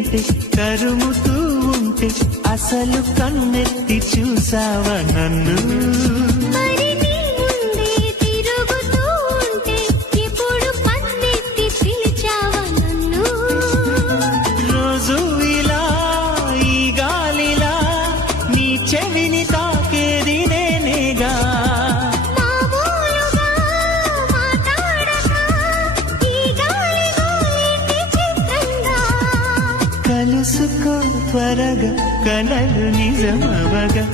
తింటే కరుముతూ ఉంటే అసలు కన్నెత్తి చూసావా నన్ను రోజు ఇలా ఈ గాలిలా నీ చెవిని తాకేది నేనేగా కలుసుకో త్వరగా కలలు నిజమవగా